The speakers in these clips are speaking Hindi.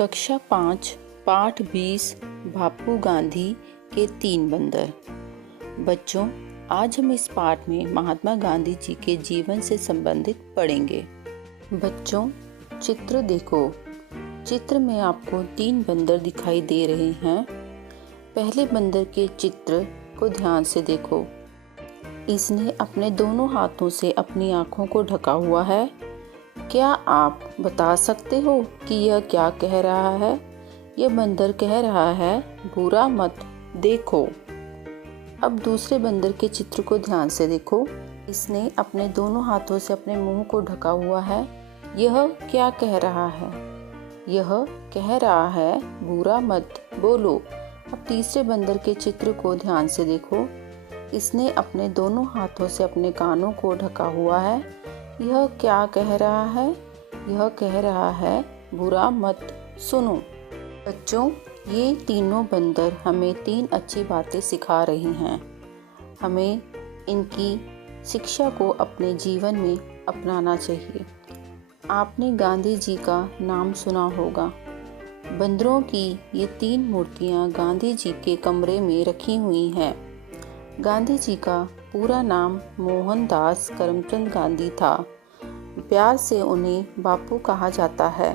कक्षा 5 पाठ 20 बापू गांधी के 3 बंदर। बच्चों, आज हम इस पाठ में महात्मा गांधी जी के जीवन से संबंधित पढ़ेंगे। बच्चों, चित्र देखो। चित्र में आपको 3 बंदर दिखाई दे रहे हैं। पहले बंदर के चित्र को ध्यान से देखो। इसने अपने दोनों हाथों से अपनी आंखों को ढका हुआ है। क्या आप बता सकते हो कि यह क्या कह रहा है? यह बंदर कह रहा है, बुरा मत देखो। अब दूसरे बंदर के चित्र को ध्यान से देखो। इसने अपने दोनों हाथों से अपने मुंह को ढका हुआ है। यह क्या कह रहा है? यह कह रहा है, बुरा मत बोलो। अब तीसरे बंदर के चित्र को ध्यान से देखो। इसने अपने दोनों हाथों से अपने कानों को ढका हुआ है। यह क्या कह रहा है? यह कह रहा है, बुरा मत सुनो। बच्चों, ये तीनों बंदर हमें 3 अच्छी बातें सिखा रहे हैं। हमें इनकी शिक्षा को अपने जीवन में अपनाना चाहिए। आपने गांधी जी का नाम सुना होगा। बंदरों की ये 3 मूर्तियाँ गांधी जी के कमरे में रखी हुई हैं। गांधी जी का पूरा नाम मोहनदास करमचंद गांधी था। प्यार से उन्हें बापू कहा जाता है।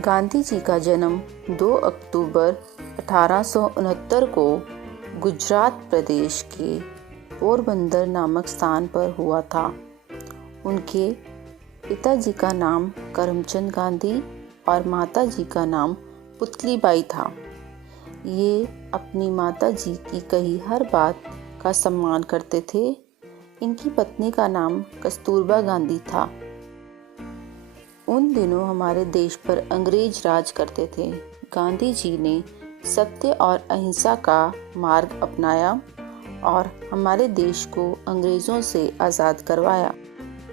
गांधी जी का जन्म 2 अक्टूबर 1869 को गुजरात प्रदेश के पोरबंदर नामक स्थान पर हुआ था। उनके पिताजी का नाम करमचंद गांधी और माताजी का नाम पुतलीबाई था। ये अपनी माताजी की कही हर बात का सम्मान करते थे। इनकी पत्नी का नाम कस्तूरबा गांधी था। उन दिनों हमारे देश पर अंग्रेज राज करते थे। गांधी जी ने सत्य और अहिंसा का मार्ग अपनाया और हमारे देश को अंग्रेजों से आज़ाद करवाया।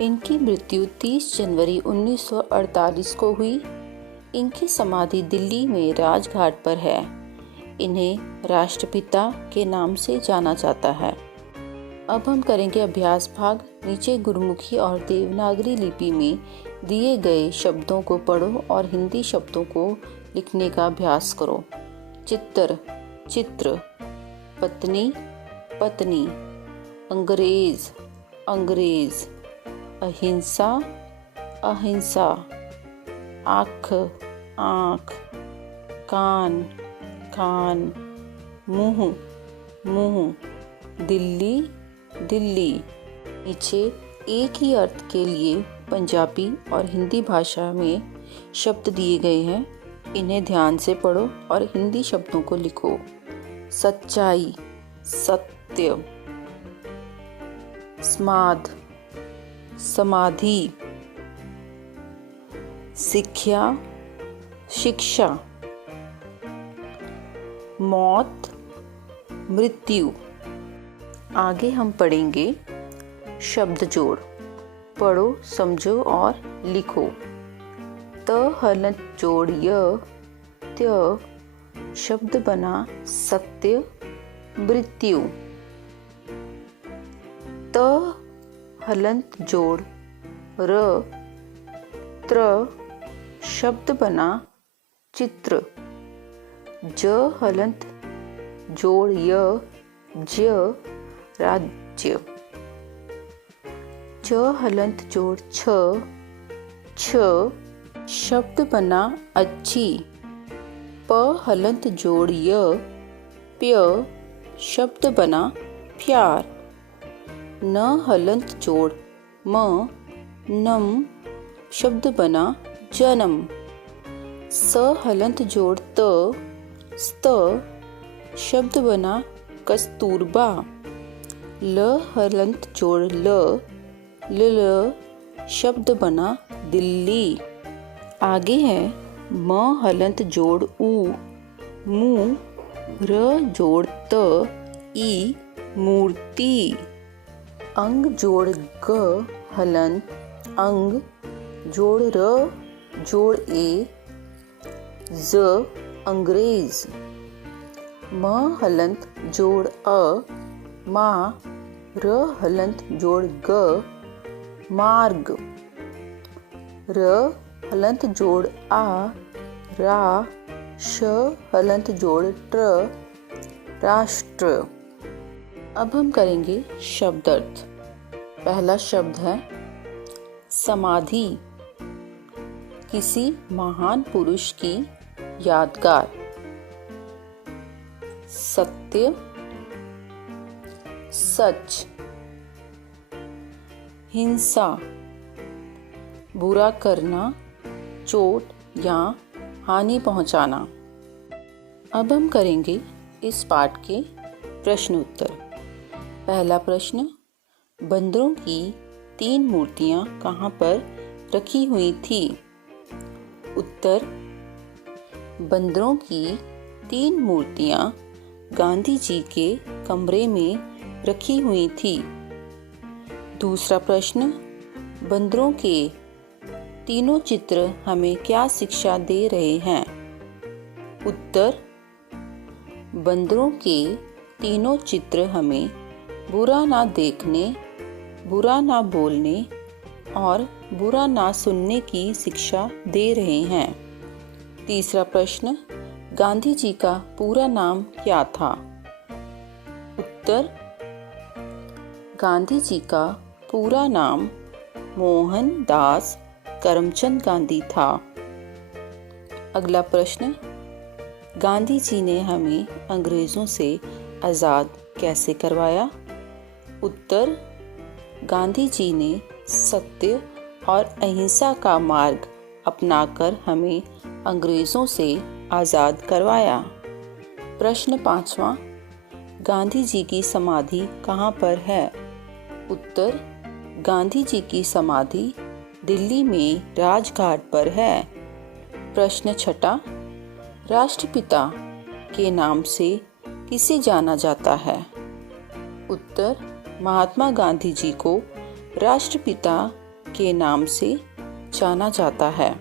इनकी मृत्यु 30 जनवरी 1948 को हुई। इनकी समाधि दिल्ली में राजघाट पर है। इन्हें राष्ट्रपिता के नाम से जाना जाता है। अब हम करेंगे अभ्यास भाग। नीचे गुरुमुखी और देवनागरी लिपि में दिए गए शब्दों को पढ़ो और हिंदी शब्दों को लिखने का अभ्यास करो। चित्र, चित्र। पत्नी, पत्नी। अंग्रेज, अंग्रेज। अहिंसा, अहिंसा। आँख, आँख। कान, कान। मुंह, मुंह। दिल्ली, दिल्ली। नीचे एक ही अर्थ के लिए पंजाबी और हिंदी भाषा में शब्द दिए गए हैं। इन्हें ध्यान से पढ़ो और हिंदी शब्दों को लिखो। सच्चाई, सत्य। स्माद, समाधि। शिक्षा, शिक्षा। मौत, मृत्यु। आगे हम पढ़ेंगे शब्द जोड़। पढ़ो, समझो और लिखो। त हलंत जोड़ य, त्य। शब्द बना सत्य, मृत्यु। त हलंत जोड़ र, त्र। शब्द बना चित्र। ज हलंत जोड़ य, ज। राज्य। च हलंत जोड़ छ, छ। शब्द बना अच्छी। प हलंत जोड़ य, प्य। शब्द बना प्यार। न हलंत जोड़ म, नम। शब्द बना जन्म। स हलंत जोड़ त, स्त। शब्द बना कस्तूरबा। ल हलंत जोड़ ल, ल। शब्द बना दिल्ली। आगे है म हलंत जोड़ उ, मु। र जोड़ त, ई। मूर्ति। अंग जोड़ ग हलंत, अंग। जोड़ र जोड़ ए, ज। अंग्रेज। म हलंत जोड़ अ, मा। र हलंत जोड़ ग, मार्ग। र हलंत जोड़ आ, रा, श हलंत जोड़ ट्र, राष्ट्र। अब हम करेंगे शब्दार्थ। पहला शब्द है समाधि, किसी महान पुरुष की यादगार। सत्य, सच। हिंसा, बुरा करना, चोट या हानि पहुंचाना। अब हम करेंगे इस पाठ के प्रश्न उत्तर। पहला प्रश्न, बंदरों की 3 मूर्तियां कहाँ पर रखी हुई थी? उत्तर, बंदरों की 3 मूर्तियां गांधी जी के कमरे में रखी हुई थी। दूसरा प्रश्न, बंदरों के तीनों चित्र हमें क्या शिक्षा दे रहे हैं? उत्तर, बंदरों के तीनों चित्र हमें बुरा ना देखने, बुरा ना बोलने और बुरा ना सुनने की शिक्षा दे रहे हैं। तीसरा प्रश्न, गांधी जी का पूरा नाम क्या था? उत्तर, गांधी जी का पूरा नाम मोहनदास करमचंद गांधी था। अगला प्रश्न, गांधी जी ने हमें अंग्रेजों से आज़ाद कैसे करवाया? उत्तर, गांधी जी ने सत्य और अहिंसा का मार्ग अपनाकर हमें अंग्रेजों से आज़ाद करवाया। प्रश्न 5वां, गांधी जी की समाधि कहाँ पर है? उत्तर, गांधी जी की समाधि दिल्ली में राजघाट पर है। प्रश्न 6, राष्ट्रपिता के नाम से किसे जाना जाता है? उत्तर, महात्मा गांधी जी को राष्ट्रपिता के नाम से जाना जाता है।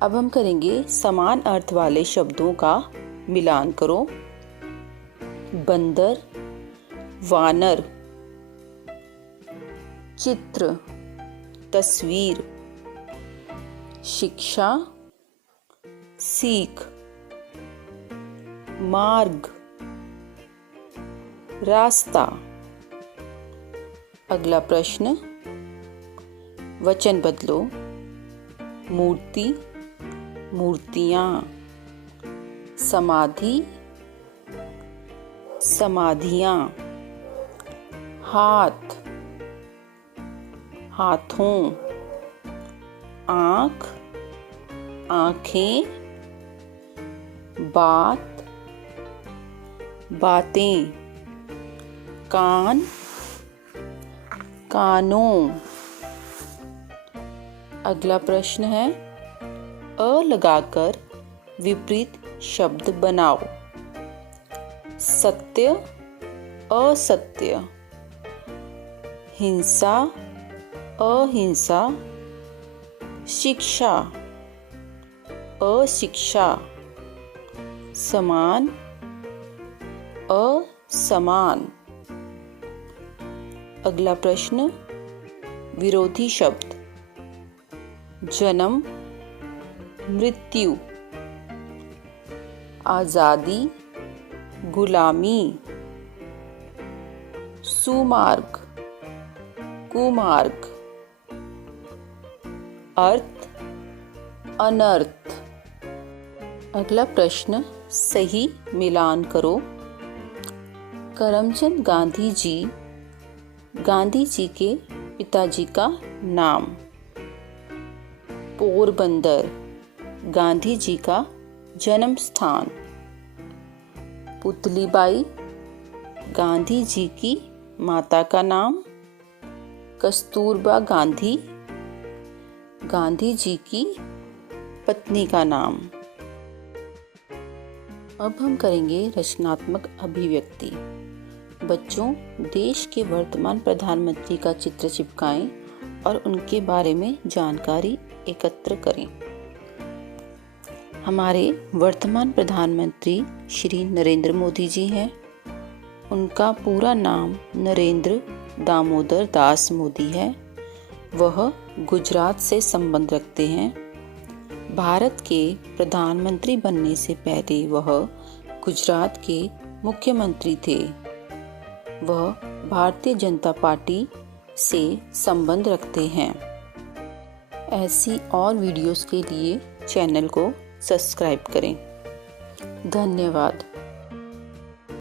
अब हम करेंगे समान अर्थ वाले शब्दों का मिलान करो। बंदर, वानर। चित्र, तस्वीर। शिक्षा, सीख। मार्ग, रास्ता। अगला प्रश्न, वचन बदलो। मूर्ति, मूर्तियां। समाधि, समाधियां। हाथ, हाथों। आँख, आँखें। बात, बातें। कान, कानों। अगला प्रश्न है, अ लगाकर विपरीत शब्द बनाओ। सत्य, असत्य। हिंसा, अहिंसा। शिक्षा, अशिक्षा। समान, असमान। अगला प्रश्न, विरोधी शब्द। जन्म, मृत्यु। आजादी, गुलामी। सुमार्ग, कुमार्ग। अर्थ, अनर्थ। अगला प्रश्न सही मिलान करो। करमचंद गांधी जी, गांधी जी के पिताजी का नाम। पोरबंदर, गांधी जी का जन्म स्थान। पुतलीबाई, गांधी जी की माता का नाम। कस्तूरबा गांधी, गांधी जी की पत्नी का नाम। अब हम करेंगे रचनात्मक अभिव्यक्ति। बच्चों, देश के वर्तमान प्रधानमंत्री का चित्र चिपकाएं और उनके बारे में जानकारी एकत्र करें। हमारे वर्तमान प्रधानमंत्री श्री नरेंद्र मोदी जी हैं। उनका पूरा नाम नरेंद्र दामोदर दास मोदी है। वह गुजरात से संबंध रखते हैं। भारत के प्रधानमंत्री बनने से पहले वह गुजरात के मुख्यमंत्री थे। वह भारतीय जनता पार्टी से संबंध रखते हैं। ऐसी और वीडियोस के लिए चैनल को सब्सक्राइब करें। धन्यवाद।